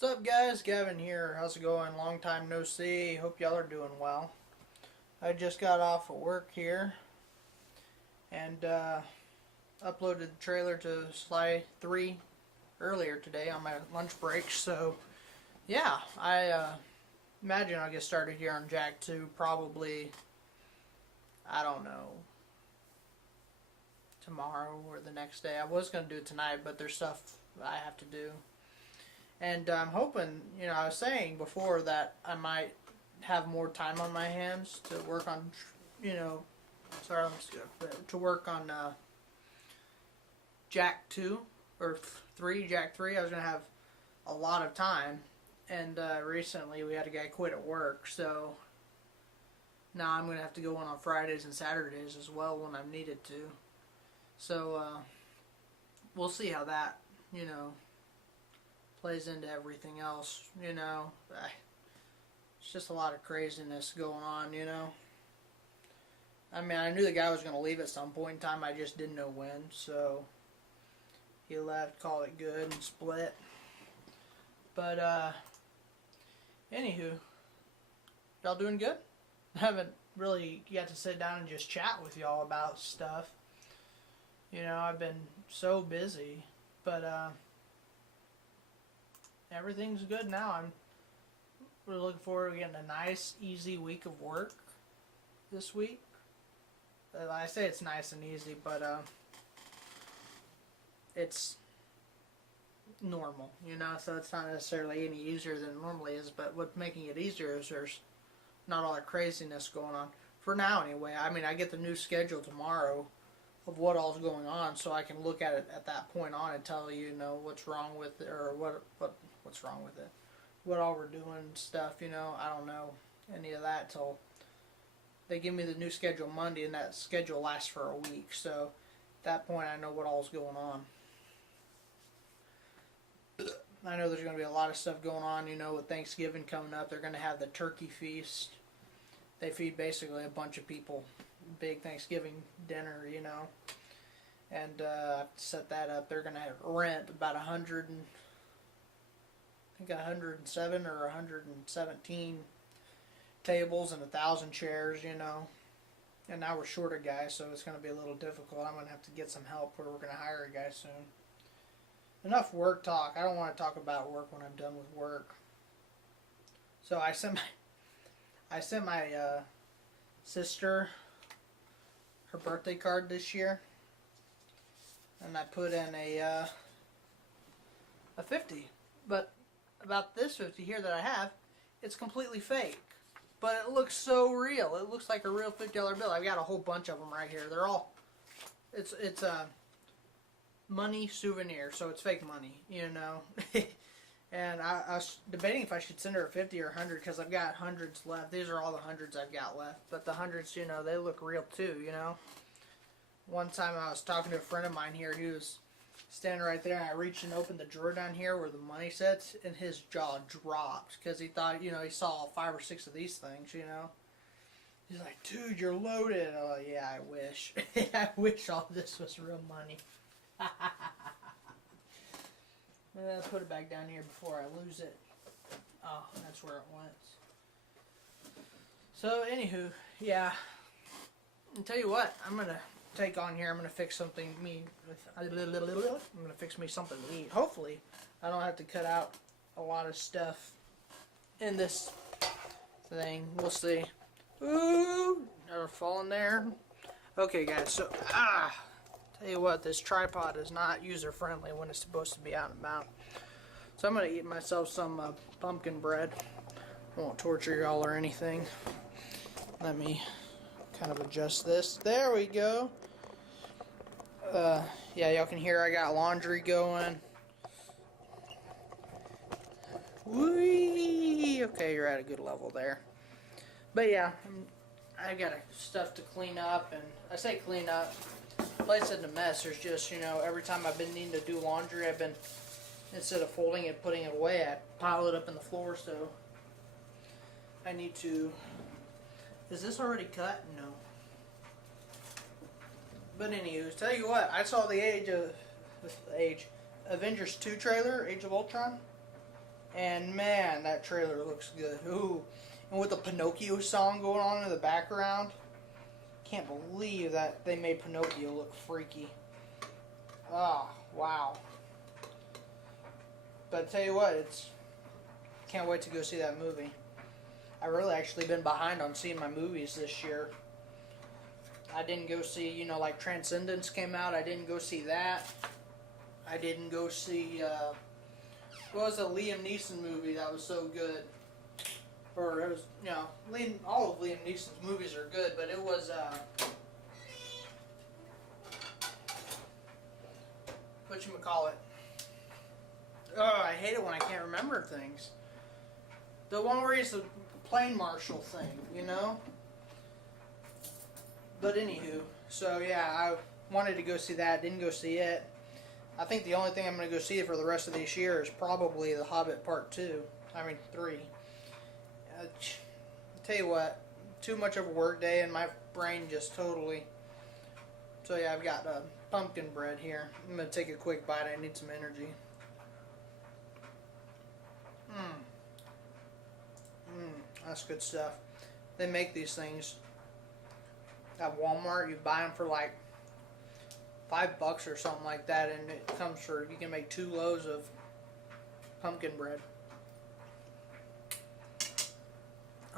What's up, guys? Gavin here. How's it going? Long time no see. Hope y'all are doing well. I just got off of work here and uploaded the trailer to Sly 3 earlier today on my lunch break. So, yeah, I imagine I'll get started here on Jak 2 probably, I don't know, tomorrow or the next day. I was going to do it tonight, but there's stuff I have to do. And I'm hoping, I was saying before that I might have more time on my hands to work on, sorry, I'm just gonna, to work on Jak 2 or 3, Jak 3. I was going to have a lot of time. And recently we had a guy quit at work, so now I'm going to have to go on Fridays and Saturdays as well when I'm needed to. So we'll see how that, plays into everything else, It's just a lot of craziness going on, I mean, I knew the guy was going to leave at some point in time, I just didn't know when, so he left, called it good, and split. But, anywho, y'all doing good? I haven't really got to sit down and just chat with y'all about stuff. I've been so busy, but, everything's good now. I'm really looking forward to getting a nice, easy week of work this week. I say it's nice and easy, but it's normal, so it's not necessarily any easier than it normally is, but what's making it easier is there's not all that craziness going on. For now, anyway. I mean, I get the new schedule tomorrow of what all's going on, so I can look at it at that point on and tell you, what's wrong with it, or what's wrong with it, what all we're doing, stuff. I don't know any of that till they give me the new schedule Monday, and that schedule lasts for a week. So at that point, I know what all's going on. I know there's going to be a lot of stuff going on. With Thanksgiving coming up, they're going to have the turkey feast. They feed basically a bunch of people. Big Thanksgiving dinner, and set that up. They're gonna rent about 107 or 117 tables and 1,000 chairs, and now we're short a guy, so it's gonna be a little difficult. I'm gonna have to get some help, or we're gonna hire a guy soon. Enough work talk. I don't want to talk about work when I'm done with work. So I sent my sister her birthday card this year, and I put in a 50. But about this 50 here that I have, it's completely fake, but it looks so real. It looks like a real $50 bill. I've got a whole bunch of them right here. They're all it's a money souvenir, so it's fake money, And I was debating if I should send her a 50 or 100, because I've got hundreds left. These are all the hundreds I've got left. But the hundreds, they look real too, One time I was talking to a friend of mine here. He was standing right there, and I reached and opened the drawer down here where the money sits, and his jaw dropped because he thought, he saw 5 or 6 of these things, He's like, dude, you're loaded. Oh, yeah, I wish. I wish all this was real money. Put it back down here before I lose it. Oh, that's where it went. So, anywho, yeah. I'll tell you what, I'm going to take on here. I'm going to fix something I'm going to fix me something to eat. Hopefully, I don't have to cut out a lot of stuff in this thing. We'll see. Ooh, never fallen there. Okay, guys, so, tell you what, this tripod is not user-friendly when it's supposed to be out and about. So I'm going to eat myself some pumpkin bread. I won't torture y'all or anything. Let me kind of adjust this. There we go. Yeah, y'all can hear I got laundry going. Whee! Okay, you're at a good level there. But yeah, I got stuff to clean up, and I say clean up. Like I said, the mess. There's just, every time I've been needing to do laundry, I've been, instead of folding it, putting it away, I pile it up in the floor, so I need to, is this already cut? No. But anywho, tell you what, I saw the Avengers 2 trailer, Age of Ultron, And man, that trailer looks good. Ooh. And with the Pinocchio song going on in the background, can't believe that they made Pinocchio look freaky. Oh, wow. But I tell you what, can't wait to go see that movie. I've really actually been behind on seeing my movies this year. I didn't go see, like Transcendence came out. I didn't go see that. I didn't go see, what was a Liam Neeson movie that was so good? Or it was, all of Liam Neeson's movies are good, but it was, whatchamacallit? Oh, I hate it when I can't remember things. The one where he's the plane marshal thing, But anywho, so yeah, I wanted to go see that, didn't go see it. I think the only thing I'm going to go see for the rest of this year is probably The Hobbit Part 3. I tell you what, too much of a work day and my brain just totally... So yeah, I've got pumpkin bread here. I'm going to take a quick bite, I need some energy. That's good stuff. They make these things at Walmart. You buy them for like $5 or something like that, and it comes for, you can make 2 loaves of pumpkin bread.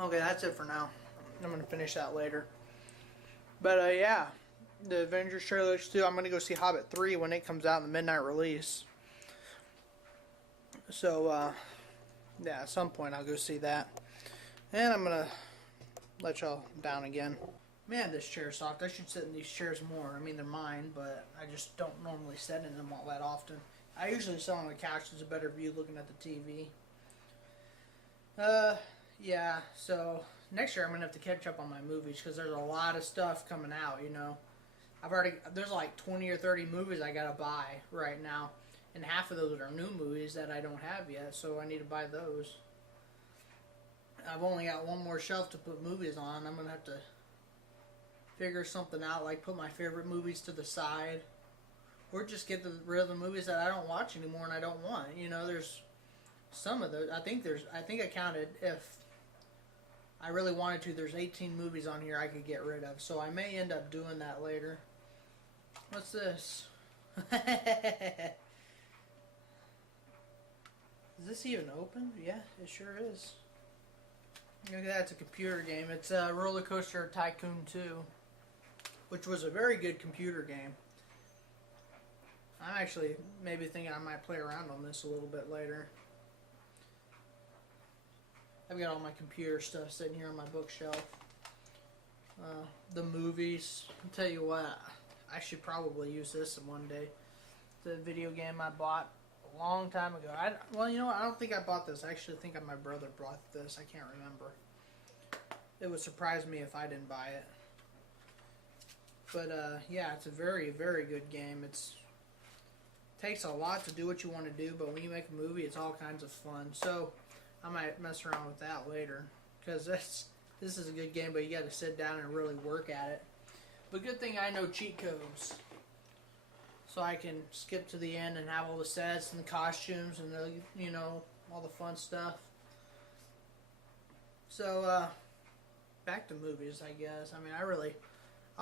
Okay, that's it for now. I'm going to finish that later. But yeah, the Avengers trailer looks too. I'm going to go see Hobbit 3 when it comes out in the midnight release. So yeah, at some point I'll go see that. And I'm going to let y'all down again. Man, this chair's soft. I should sit in these chairs more. I mean, they're mine, but I just don't normally sit in them all that often. I usually sit on the couch. There's a better view looking at the TV. Yeah, so next year I'm going to have to catch up on my movies because there's a lot of stuff coming out, there's like 20 or 30 movies I got to buy right now. And half of those are new movies that I don't have yet, so I need to buy those. I've only got one more shelf to put movies on. I'm going to have to figure something out, like put my favorite movies to the side. Or just get rid of the movies that I don't watch anymore and I don't want. There's some of those. I think I counted, if I really wanted to, there's 18 movies on here I could get rid of. So I may end up doing that later. What's this? Is this even open? Yeah, it sure is. Look at that, it's a computer game. It's Roller Coaster Tycoon 2, which was a very good computer game. I'm actually maybe thinking I might play around on this a little bit later. I've got all my computer stuff sitting here on my bookshelf. The movies. I'll tell you what, I should probably use this one day. The video game I bought a long time ago. Well, I don't think I bought this. I actually think my brother bought this. I can't remember. It would surprise me if I didn't buy it. But yeah, it's a very, very good game. It takes a lot to do what you want to do, but when you make a movie, it's all kinds of fun. So I might mess around with that later, because this is a good game, but you got to sit down and really work at it. But good thing I know cheat codes, so I can skip to the end and have all the sets and the costumes and the all the fun stuff. So back to movies, I guess. I mean, I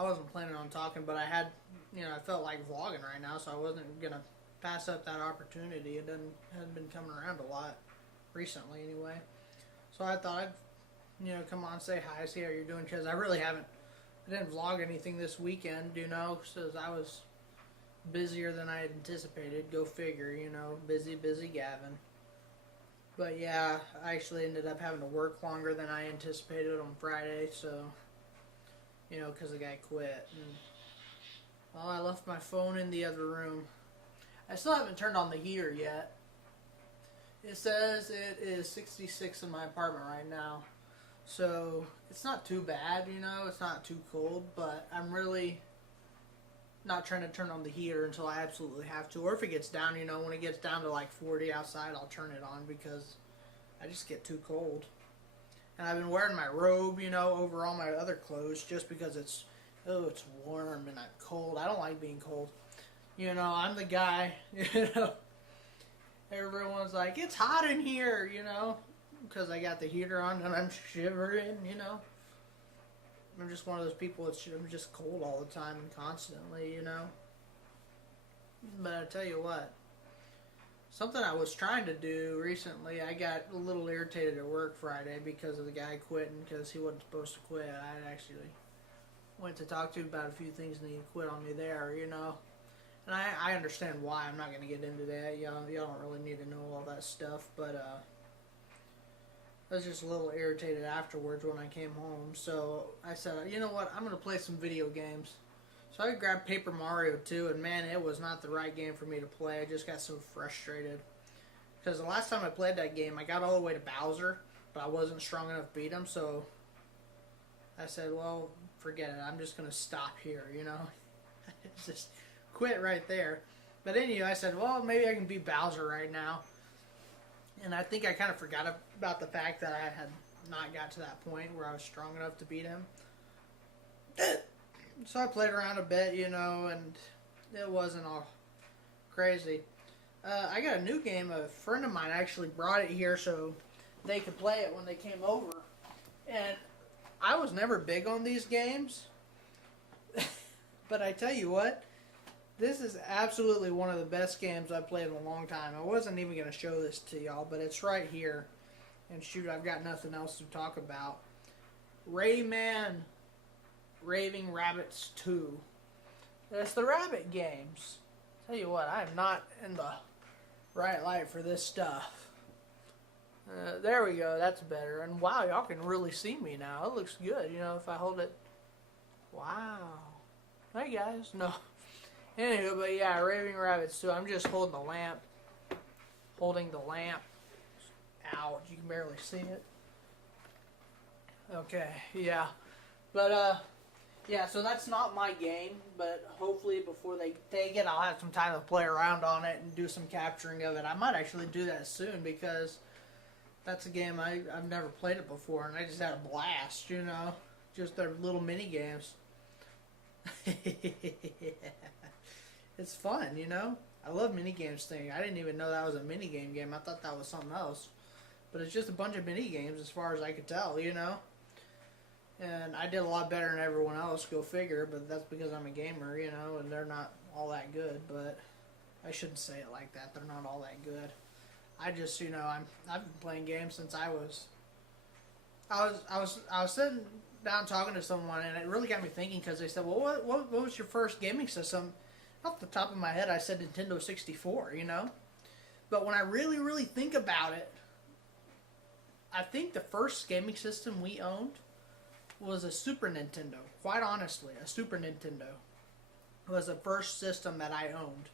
wasn't planning on talking, but I had, I felt like vlogging right now, so I wasn't gonna pass up that opportunity. It hadn't been coming around a lot recently, anyway. So I thought I'd, come on, say hi, see how you're doing, because I didn't vlog anything this weekend, because I was busier than I had anticipated. Go figure, busy Gavin. But yeah, I actually ended up having to work longer than I anticipated on Friday, so, because the guy quit. And, well, I left my phone in the other room. I still haven't turned on the heater yet. It says it is 66 in my apartment right now. So, it's not too bad, it's not too cold, but I'm really not trying to turn on the heater until I absolutely have to. Or if it gets down, when it gets down to like 40 outside, I'll turn it on because I just get too cold. And I've been wearing my robe, over all my other clothes just because it's warm and I'm cold. I don't like being cold. I'm the guy, Everyone's like, it's hot in here, you know, because I got the heater on and I'm shivering, you know. I'm just one of those people I'm just cold all the time and constantly, you know. But I tell you what, something I was trying to do recently, I got a little irritated at work Friday because of the guy quitting because he wasn't supposed to quit. I actually went to talk to him about a few things and he quit on me there, you know. And I understand why. I'm not going to get into that. Y'all don't really need to know all that stuff. But I was just a little irritated afterwards when I came home. So I said, you know what? I'm going to play some video games. So I grabbed Paper Mario 2, and man, it was not the right game for me to play. I just got so frustrated. Because the last time I played that game, I got all the way to Bowser, but I wasn't strong enough to beat him. So I said, well, forget it. I'm just going to stop here, you know? Just quit right there. But anyway, I said, well, maybe I can beat Bowser right now. And I think I kind of forgot about the fact that I had not got to that point where I was strong enough to beat him. So I played around a bit, you know, and it wasn't all crazy. I got a new game. A friend of mine actually brought it here so they could play it when they came over. And I was never big on these games. But I tell you what, this is absolutely one of the best games I've played in a long time. I wasn't even going to show this to y'all, but it's right here. And shoot, I've got nothing else to talk about. Rayman Raving Rabbids 2. It's the Rabbit games. Tell you what, I am not in the right light for this stuff. There we go, that's better. And wow, y'all can really see me now. It looks good, you know, if I hold it. Wow. Hey guys, no. Anywho, but yeah, Raving Rabbids 2. I'm just holding the lamp. Holding the lamp out. You can barely see it. Okay, yeah. But, yeah, so that's not my game, but hopefully before they take it, I'll have some time to play around on it and do some capturing of it. I might actually do that soon because that's a game I've never played it before, and I just had a blast, you know, just their little mini games. It's fun, you know. I love mini games thing. I didn't even know that was a mini game. I thought that was something else, but it's just a bunch of mini games as far as I could tell, you know. And I did a lot better than everyone else, go figure, but that's because I'm a gamer, you know, and they're not all that good, but I shouldn't say it like that. They're not all that good. I just, you know, I've been playing games since I was sitting down talking to someone, and it really got me thinking because they said, well, what was your first gaming system? Off the top of my head, I said Nintendo 64, you know? But when I really, really think about it, I think the first gaming system we owned was a Super Nintendo. Quite honestly, a Super Nintendo was the first system that I owned.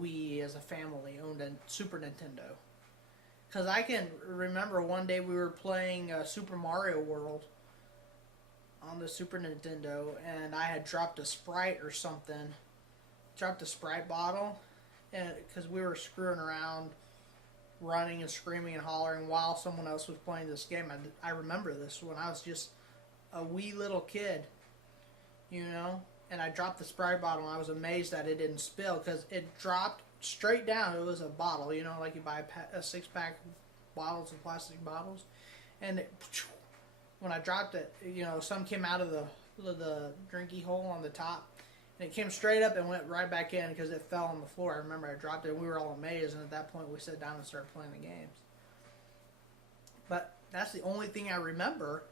We as a family owned a Super Nintendo. Because I can remember one day we were playing Super Mario World on the Super Nintendo, and I had dropped a Sprite or something. Dropped a Sprite bottle, and because we were screwing around, running and screaming and hollering while someone else was playing this game. I remember this when I was just a wee little kid, you know, and I dropped the Sprite bottle, and I was amazed that it didn't spill because it dropped straight down. It was a bottle, you know, like you buy a six-pack bottles of plastic bottles, and when I dropped it, you know, some came out of the drinky hole on the top, and it came straight up and went right back in because it fell on the floor. I remember I dropped it, and we were all amazed, and at that point we sat down and started playing the games. But that's the only thing I remember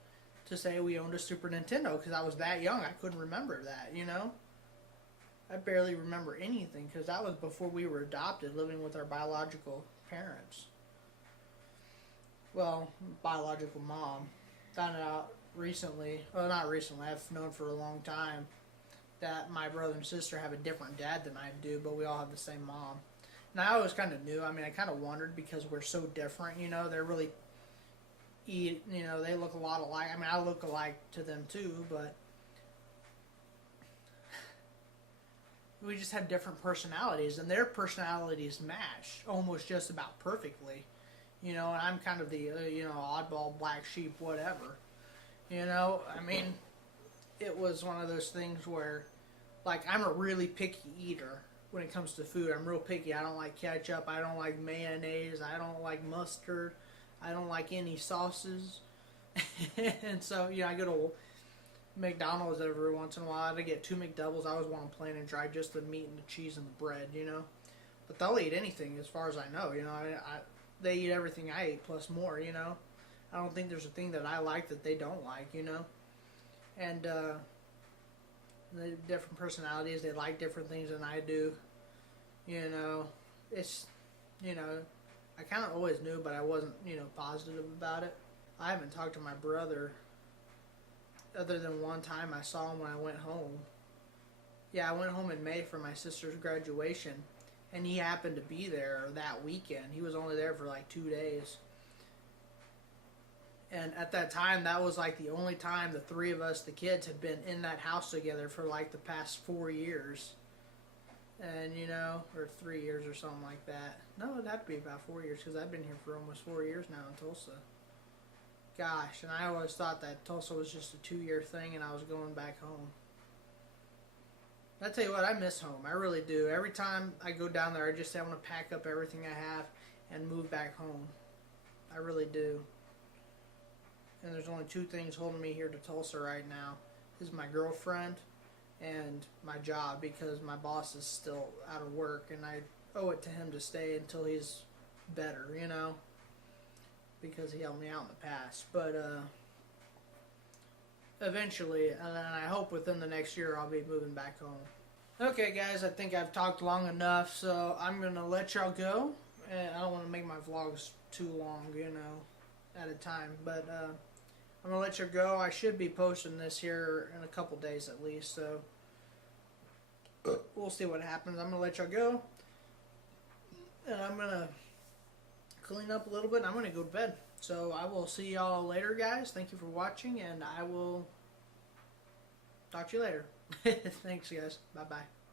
to say we owned a Super Nintendo because I was that young. I couldn't remember that, you know? I barely remember anything because that was before we were adopted, living with our biological parents. Well, biological mom. Found out recently, well, not recently, I've known for a long time that my brother and sister have a different dad than I do, but we all have the same mom. And I always kind of knew. I mean, I kind of wondered because we're so different, you know. They're really, you know, they look a lot alike. I mean, I look alike to them too, but we just have different personalities, and their personalities match almost just about perfectly. You know, and I'm kind of the, you know, oddball, black sheep, whatever. You know, I mean, it was one of those things where, like, I'm a really picky eater. when it comes to food. I'm real picky. I don't like ketchup. I don't like mayonnaise. I don't like mustard. I don't like any sauces. And so, I go to McDonald's every once in a while. I get 2 McDoubles. I always want them plain and dry, just the meat and the cheese and the bread, But they'll eat anything as far as I know, they eat everything I eat plus more, I don't think there's a thing that I like that they don't like, And they have different personalities. They like different things than I do. It's, I kind of always knew, but I wasn't, positive about it. I haven't talked to my brother other than one time I saw him when I went home. Yeah, I went home in May for my sister's graduation, and he happened to be there that weekend. He was only there for like 2 days. And at that time, that was like the only time the 3 of us, the kids, had been in that house together for like the past 4 years. And, or 3 years or something like that. No, it'd have to be about 4 years, because I've been here for almost 4 years now in Tulsa. Gosh, and I always thought that Tulsa was just a 2-year thing and I was going back home. I tell you what, I miss home. I really do. Every time I go down there, I just say I want to pack up everything I have and move back home. I really do. And there's only 2 things holding me here to Tulsa right now. This is my girlfriend and my job, because my boss is still out of work and I owe it to him to stay until he's better, because he helped me out in the past. But eventually, and I hope within the next year, I'll be moving back home. Okay, guys, I think I've talked long enough, so I'm going to let y'all go. And I don't want to make my vlogs too long, at a time. But I'm going to let you go. I should be posting this here in a couple days at least, so we'll see what happens. I'm going to let y'all go. And I'm going to clean up a little bit, and I'm going to go to bed. So I will see y'all later, guys. Thank you for watching, and I will talk to you later. Thanks, guys. Bye-bye.